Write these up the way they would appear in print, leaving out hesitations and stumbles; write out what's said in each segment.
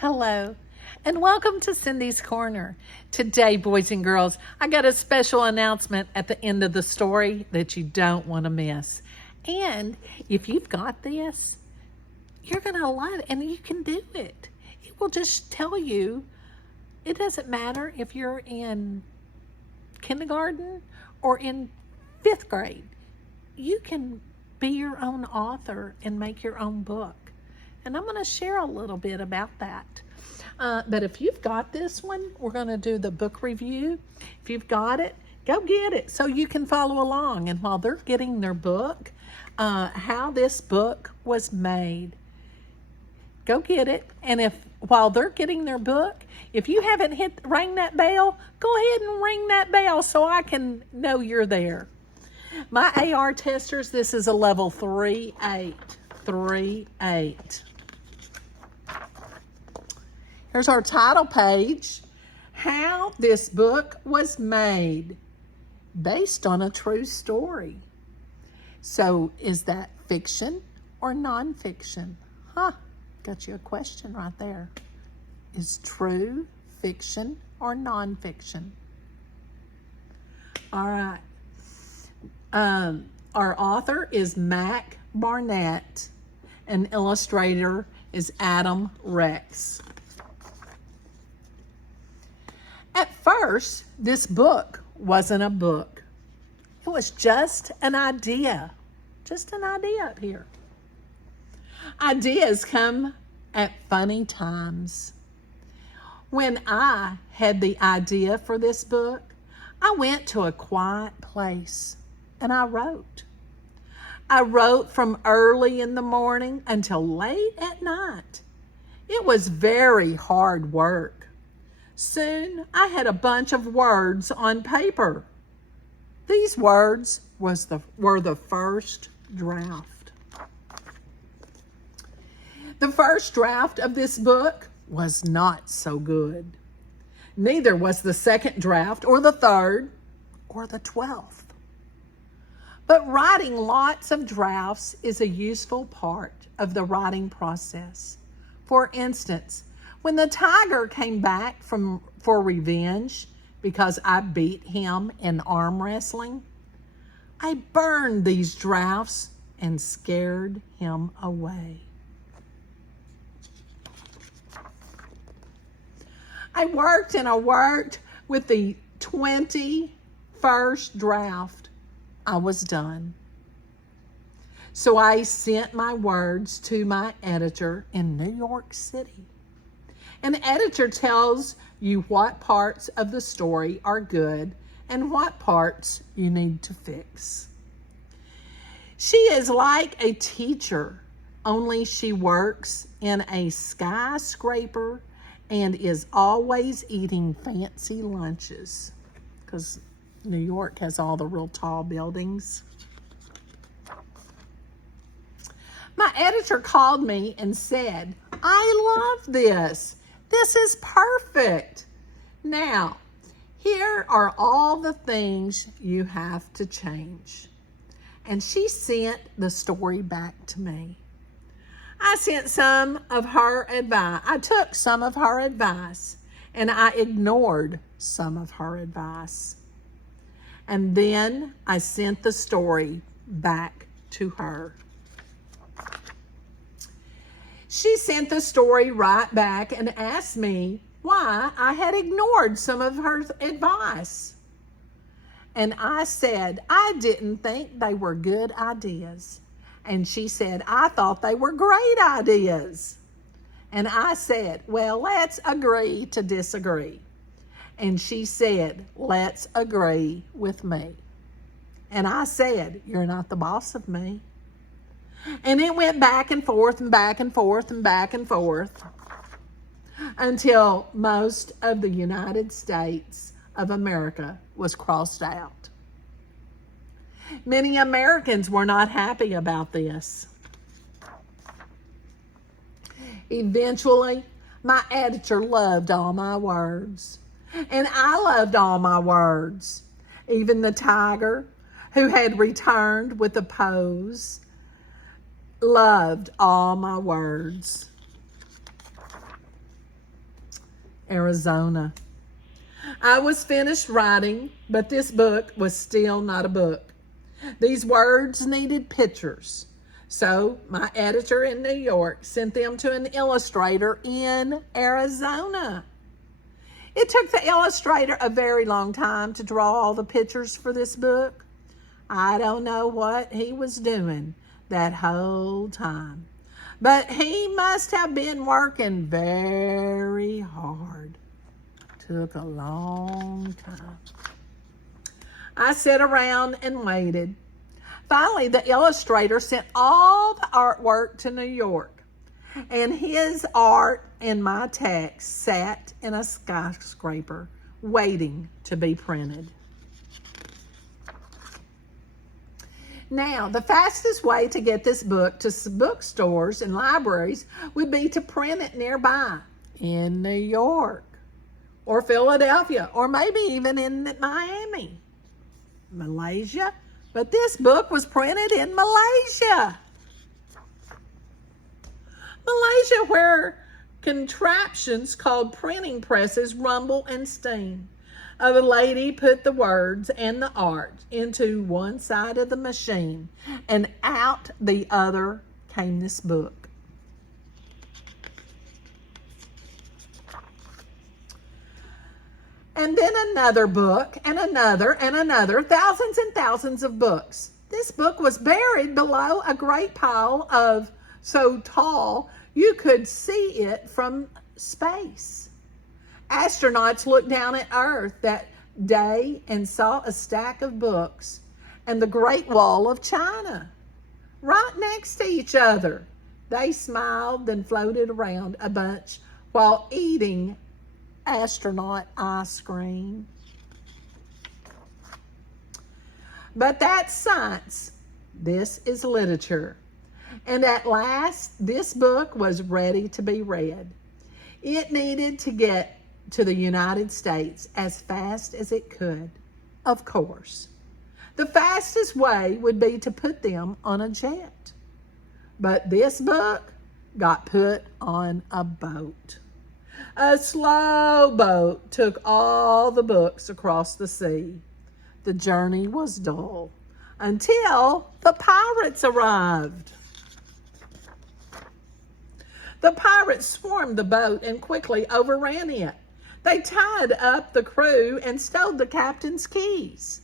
Hello, and welcome to Cindy's Corner. Today, boys and girls, I got a special announcement at the end of the story that you don't want to miss. And if you've got this, you're going to love it, and you can do it. It will just tell you, it doesn't matter if you're in kindergarten or in 5th grade. You can be your own author and make your own book. And I'm going to share a little bit about that. But if you've got this one, we're going to do the book review. If you've got it, go get it so you can follow along. And while they're getting their book, how this book was made, go get it. And while they're getting their book, if you haven't rang that bell, go ahead and ring that bell so I can know you're there. My AR testers, this is a level 3-8. 3-8. Here's our title page. How this book was made, based on a true story. So is that fiction or nonfiction? Got you a question right there. Is true fiction or nonfiction? All right. Our author is Mac Barnett. An illustrator is Adam Rex. At first, this book wasn't a book. It was just an idea. Just an idea up here. Ideas come at funny times. When I had the idea for this book, I went to a quiet place and I wrote. I wrote from early in the morning until late at night. It was very hard work. Soon, I had a bunch of words on paper. These words were the first draft. The first draft of this book was not so good. Neither was the second draft, or the third, or the 12th. But writing lots of drafts is a useful part of the writing process. For instance, when the tiger came back for revenge because I beat him in arm wrestling, I burned these drafts and scared him away. I worked and I worked. With the 21st draft, I was done. So I sent my words to my editor in New York City. An editor tells you what parts of the story are good and what parts you need to fix. She is like a teacher, only she works in a skyscraper and is always eating fancy lunches because New York has all the real tall buildings. My editor called me and said, "I love this. This is perfect. Now, here are all the things you have to change." And she sent the story back to me. I took some of her advice, and I ignored some of her advice. And then I sent the story back to her. She sent the story right back and asked me why I had ignored some of her advice. And I said, I didn't think they were good ideas. And she said, I thought they were great ideas. And I said, well, let's agree to disagree. And she said, let's agree with me. And I said, you're not the boss of me. And it went back and forth and back and forth and back and forth until most of the United States of America was crossed out. Many Americans were not happy about this. Eventually, my editor loved all my words, and I loved all my words. Even the tiger, who had returned with a pose, loved all my words. Arizona. I was finished writing, but this book was still not a book. These words needed pictures. So my editor in New York sent them to an illustrator in Arizona. It took the illustrator a very long time to draw all the pictures for this book. I don't know what he was doing that whole time, but he must have been working very hard. Took a long time. I sat around and waited. Finally, the illustrator sent all the artwork to New York, and his art and my text sat in a skyscraper waiting to be printed. Now, the fastest way to get this book to bookstores and libraries would be to print it nearby in New York or Philadelphia or maybe even in Miami, Malaysia. But this book was printed in Malaysia. Malaysia, where contraptions called printing presses rumble and steam. A lady put the words and the art into one side of the machine, and out the other came this book. And then another book, and another, and another, thousands and thousands of books. This book was buried below a great pile of so tall you could see it from space. Astronauts looked down at Earth that day and saw a stack of books and the Great Wall of China right next to each other. They smiled and floated around a bunch while eating astronaut ice cream. But that's science. This is literature. And at last, this book was ready to be read. It needed to get to the United States as fast as it could, of course. The fastest way would be to put them on a jet. But this book got put on a boat. A slow boat took all the books across the sea. The journey was dull until the pirates arrived. The pirates swarmed the boat and quickly overran it. They tied up the crew and stole the captain's keys.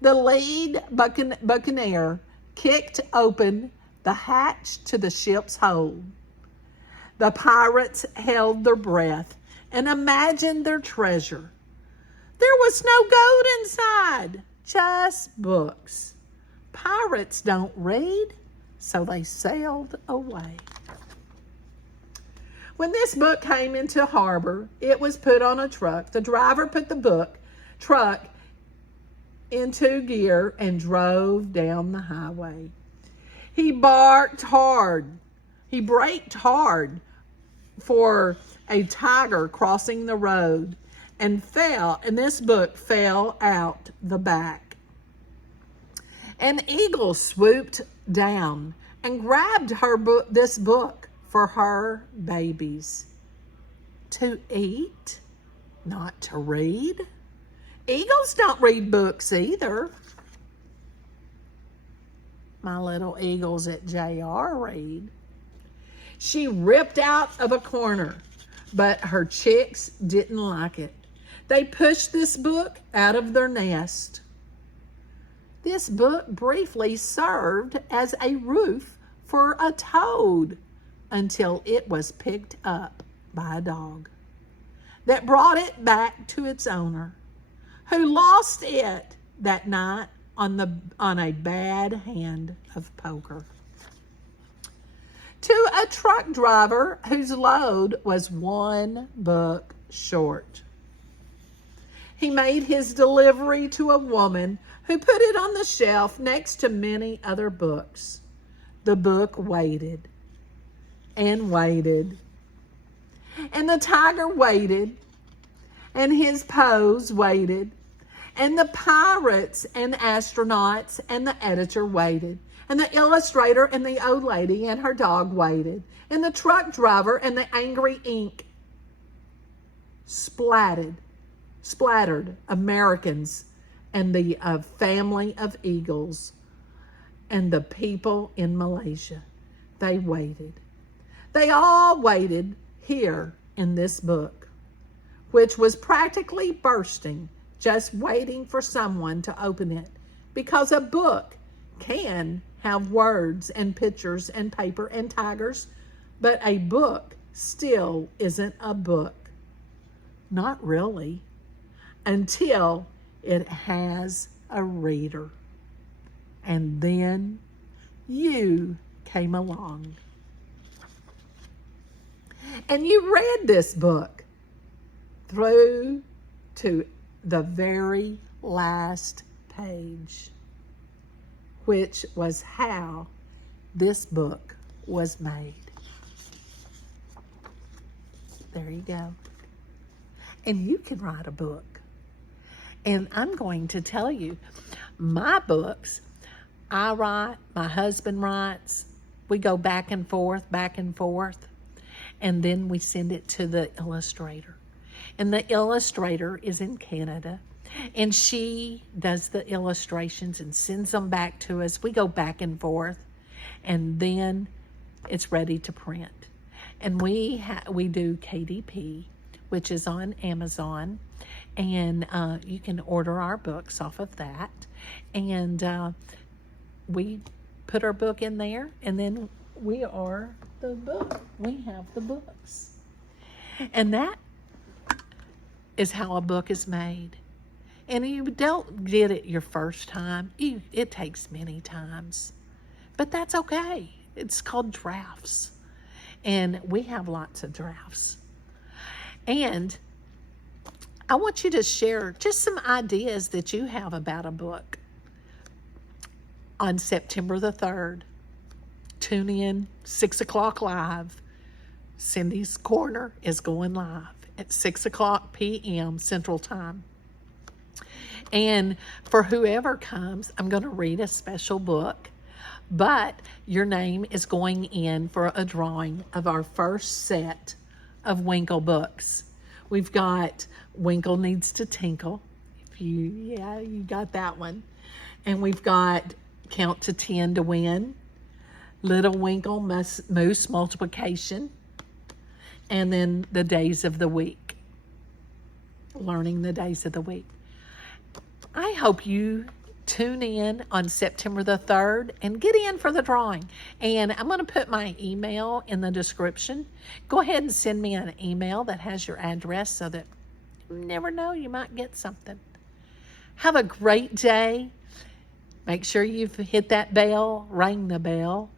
The lead buccaneer kicked open the hatch to the ship's hold. The pirates held their breath and imagined their treasure. There was no gold inside, just books. Pirates don't read, so they sailed away. When this book came into harbor, it was put on a truck. The driver put the truck into gear and drove down the highway. He barked hard. He braked hard for a tiger crossing the road and this book fell out the back. An eagle swooped down and grabbed this book for her babies. To eat, not to read. Eagles don't read books either. My little eagles at JR read. She ripped out of a corner, but her chicks didn't like it. They pushed this book out of their nest. This book briefly served as a roof for a toad until it was picked up by a dog that brought it back to its owner, who lost it that night on a bad hand of poker. To a truck driver whose load was one book short. He made his delivery to a woman who put it on the shelf next to many other books. The book waited and waited, and the tiger waited, and his pose waited, and the pirates and astronauts and the editor waited, and the illustrator and the old lady and her dog waited, and the truck driver and the angry ink splattered Americans and the family of eagles and the people in Malaysia. They waited. They all waited here in this book, which was practically bursting, just waiting for someone to open it, because a book can have words and pictures and paper and tigers, but a book still isn't a book. Not really, until it has a reader. And then you came along. And you read this book through to the very last page, which was how this book was made. There you go. And you can write a book. And I'm going to tell you, my books, I write, my husband writes, we go back and forth, and then we send it to the illustrator. And the illustrator is in Canada, and she does the illustrations and sends them back to us. We go back and forth, and then it's ready to print. And we do KDP, which is on Amazon, and you can order our books off of that. And we put our book in there, and then we are the book. We have the books. And that is how a book is made. And you don't get it your first time. It takes many times. But that's okay. It's called drafts. And we have lots of drafts. And I want you to share just some ideas that you have about a book. On September the 3rd, tune in, 6 o'clock live. Cindy's Corner is going live at 6 o'clock p.m. Central Time. And for whoever comes, I'm going to read a special book, but your name is going in for a drawing of our first set of Winkle books. We've got Winkle Needs to Tinkle. You got that one. And we've got Count to 10 to Win, Little Winkle Moose Multiplication, and then the days of the week, learning the days of the week. I hope you tune in on September the 3rd and get in for the drawing. And I'm going to put my email in the description. Go ahead and send me an email that has your address so that you never know, you might get something. Have a great day. Make sure you've hit that bell, ring the bell,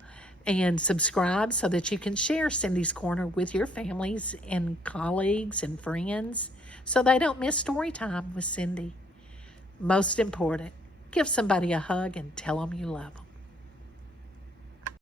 and subscribe so that you can share Cindy's Corner with your families and colleagues and friends so they don't miss story time with Cindy. Most important, give somebody a hug and tell them you love them.